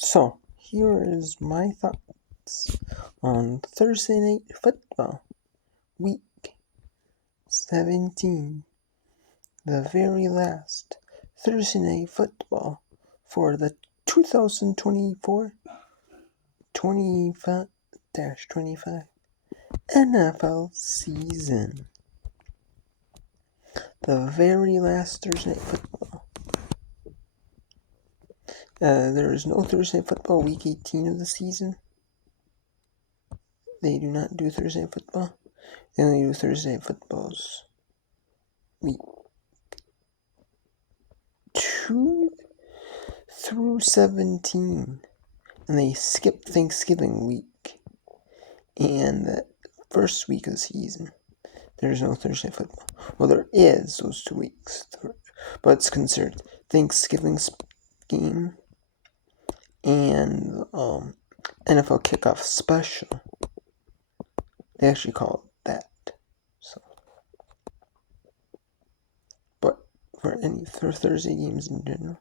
So, here is my thoughts on Thursday Night Football, Week 17, the very last Thursday Night Football for the 2024-25 NFL season. The very last Thursday Night Football. There is no Thursday Night Football Week 18 of the season. They do not do Thursday Night Football. They only do Thursday Night Footballs Week 2 through 17. And they skip Thanksgiving week. And the first week of the season, there's no Thursday Night Football. Well, there is those 2 weeks. But it's considered Thanksgiving game and NFL Kickoff Special. They actually call it that. So, but for Thursday games in general,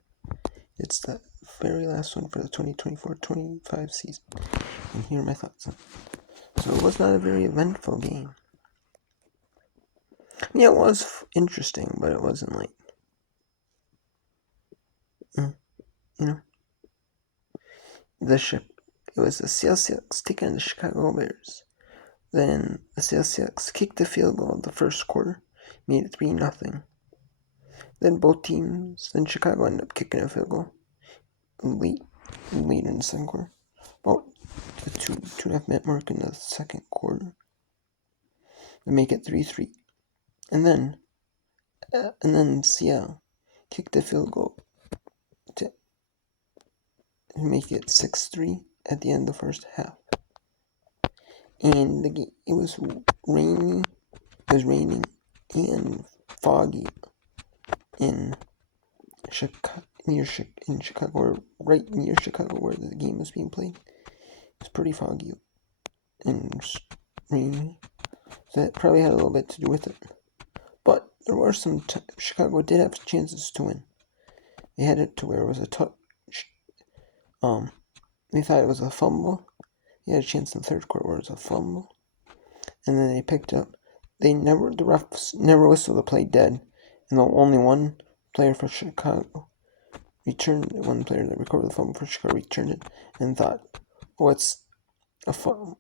it's the very last one for the 2024-25 season. And here are my thoughts on it. So it was not a very eventful game. Yeah, it was interesting, but it wasn't like, it was the Seattle Seahawks taking on the Chicago Bears. Then the Seattle Seahawks kicked the field goal in the first quarter, made it 3-0. Then Chicago ended up kicking a field goal late in the second quarter, about the 2.5 minute mark in the second quarter, to make it 3-3. And then Seattle kicked the field goal to make it 6-3 at the end of the first half. And it was raining and foggy in Chicago, right near Chicago, where the game was being played. It was pretty foggy and rainy, so that probably had a little bit to do with it. But there were some Chicago did have chances to win. They had it to where it was a touch. They thought it was a fumble. They had a chance in the third quarter where it was a fumble, and then they picked up. The refs never whistled the play dead, and only one player for Chicago returned. One player that recovered the fumble for Chicago returned it and thought, "Oh, it's a fumble."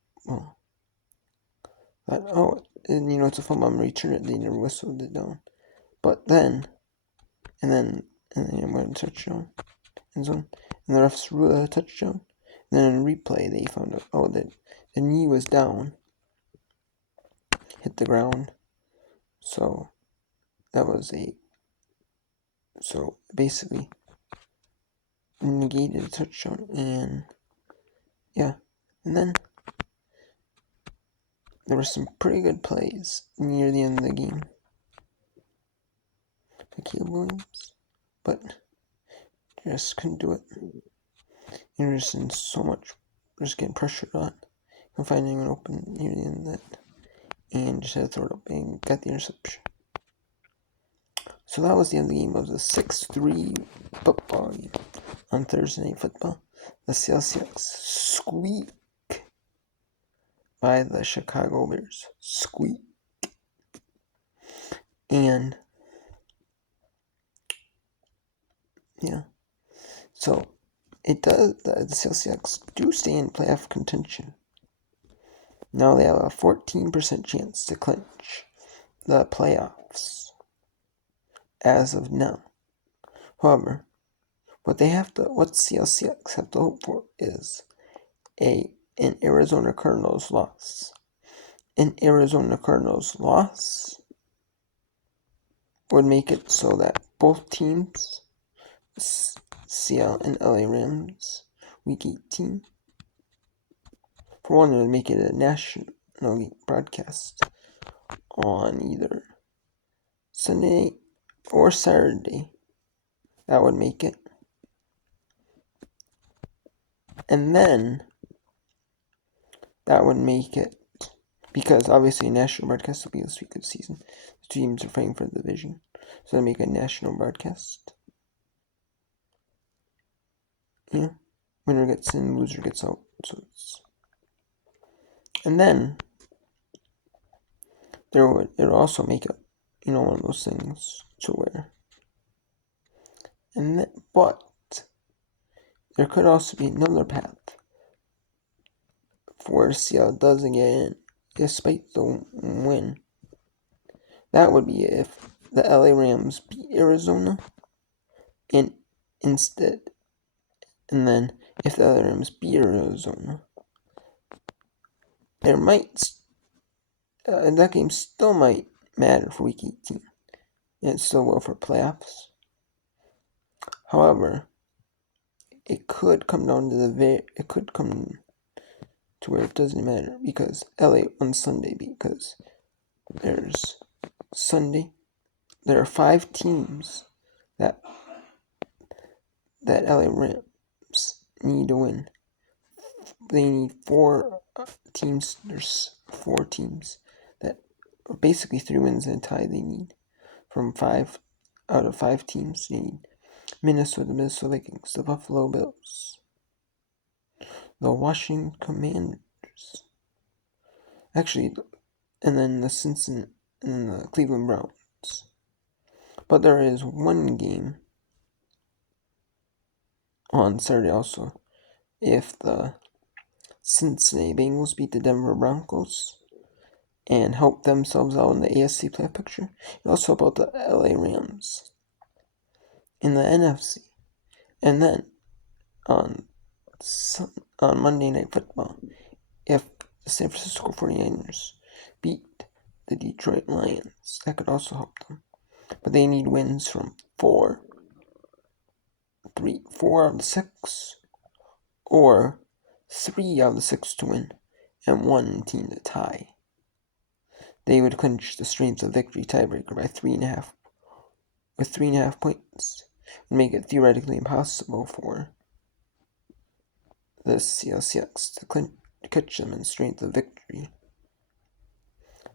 It's a fumble. I'm gonna return it. They never whistled it down, but then it went touchdown end zone, and the refs ruled a touchdown. And then in replay, they found out that the knee was down, hit the ground. So that was so basically negated a touchdown. And then there were some pretty good plays near the end of the game by Caleb Williams, but just couldn't do it. Anderson so much, just getting pressured on. Couldn't find anyone open near the end of that, and just had to throw it up and got the interception. So that was the end of the game. It was a 6-3 football game on Thursday Night Football. The Seattle Seahawks squeak by the Chicago Bears. Squeak. And so it does. The Seattle Seahawks do stay in playoff contention. Now they have a 14% chance to clinch the playoffs as of now. However, what Seattle Seahawks have to hope for is an Arizona Cardinals loss. An Arizona Cardinals loss would make it so that both teams, Seattle and LA Rams, Week 18, for one, it would make it a national broadcast on either Sunday or Saturday. That would make it. And then that would make it, because obviously national broadcast will be this week of the season. The teams are fighting for the division, so they make a national broadcast. winner gets in, loser gets out. So and then it'll also make it, one of those things to where. But there could also be another path for Seattle doesn't get in, despite the win. That would be if the LA Rams beat Arizona, and instead, and then if the LA Rams beat Arizona, there might, that game still might matter for Week 18, and it still will for playoffs. However, it could come down to it could come to where it doesn't matter because LA on Sunday, because there's Sunday. There are 5 teams that LA Rams need to win. They need 4 teams. There's 4 teams that are basically 3 wins and a tie they need from 5 out of 5 teams. They need Minnesota Vikings, the Buffalo Bills, the Washington Commanders, actually, and then the Cleveland Browns. But there is one game on Saturday also. If the Cincinnati Bengals beat the Denver Broncos and help themselves out in the AFC playoff picture, it also help out the LA Rams in the NFC. And then on Monday Night Football, if the San Francisco 49ers beat the Detroit Lions, that could also help them. But they need wins from 4 out of the 6, or 3 out of the 6 to win, and 1 team to tie. They would clinch the strength of victory tiebreaker by 3.5, with 3.5 points, and make it theoretically impossible for the Seattle Seahawks to catch them in strength of victory.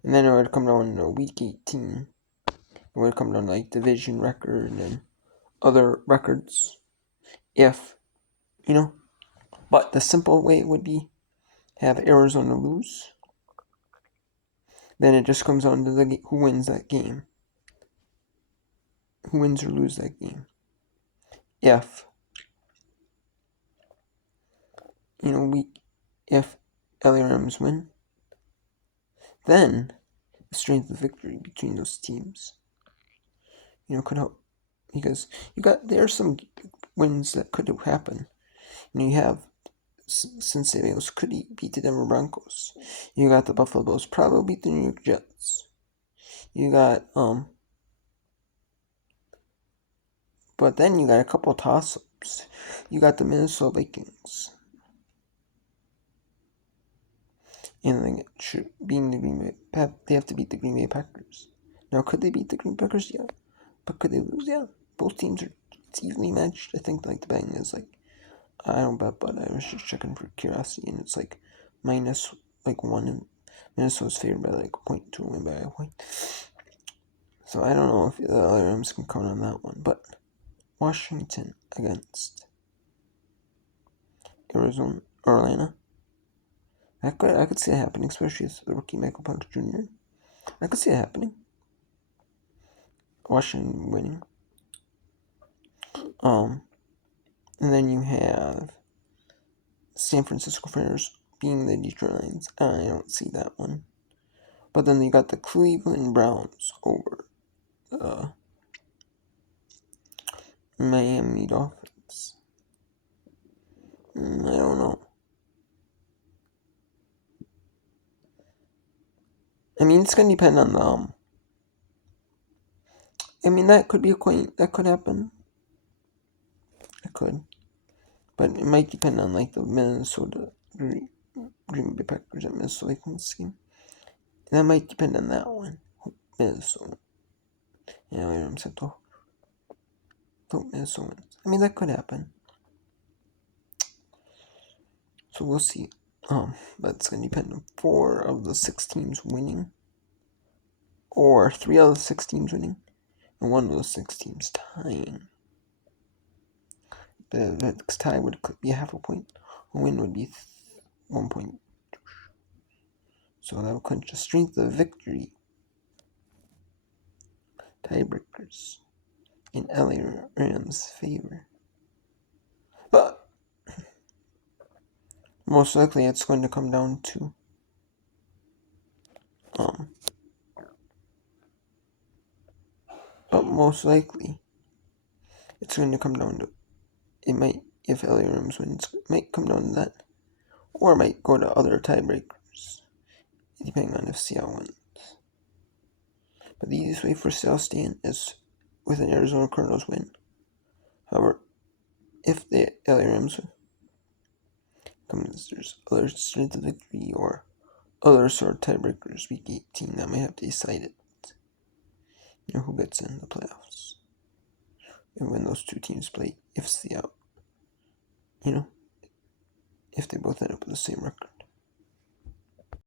And then it would come down to Week 18. It would come down to like division record and other records. But the simple way would be have Arizona lose. Then it just comes down to who wins that game. Who wins or lose that game. If LA Rams win, then the strength of victory between those teams, could help, because there are some wins that could happen. You have Cincinnati Bengals could beat the Denver Broncos. You got the Buffalo Bills probably beat the New York Jets. You got but then you got a couple toss-ups. You got the Minnesota Vikings, and then they have to beat the Green Bay Packers. Now, could they beat the Green Bay Packers? Yeah. But could they lose? Yeah. Both teams it's evenly matched. I think the betting is I don't bet, but I was just checking for curiosity, and it's minus 1, and Minnesota's favored by 0.2, win by a point. So I don't know if the other Rams can count on that one, but Washington against Arizona or Atlanta. I could see it happening, especially as the rookie Michael Penix Jr. I could see it happening. Washington winning. And then you have San Francisco 49ers being the Detroit Lions. I don't see that one. But then you got the Cleveland Browns over Miami Dolphins. I don't know. I mean, it's going to depend on that could be a coin. That could happen. It could. But it might depend on the Minnesota Green Bay Packers and Minnesota Vikings game. And that might depend on that one. Minnesota. I'm set to vote Minnesota. That could happen. So we'll see. But it's going to depend on 4 of the 6 teams winning, or 3 out of the 6 teams winning, and 1 of the 6 teams tying. The tie would be half a point. A win would be 1 point. So that would clinch the strength of victory. Tiebreakers in LA Rams' favor. But most likely it's going to come down to it might, if LA Rams wins, it might come down to that. Or it might go to other tiebreakers, depending on if Seattle wins. But the easiest way for Seattle to stand is with an Arizona Cardinals win. However, if the LA Rams win, there's other strength of victory or other sort of tiebreakers, week 18, that might have to decide it. You know, who gets in the playoffs. And when those two teams play, if Seattle, if they both end up with the same record.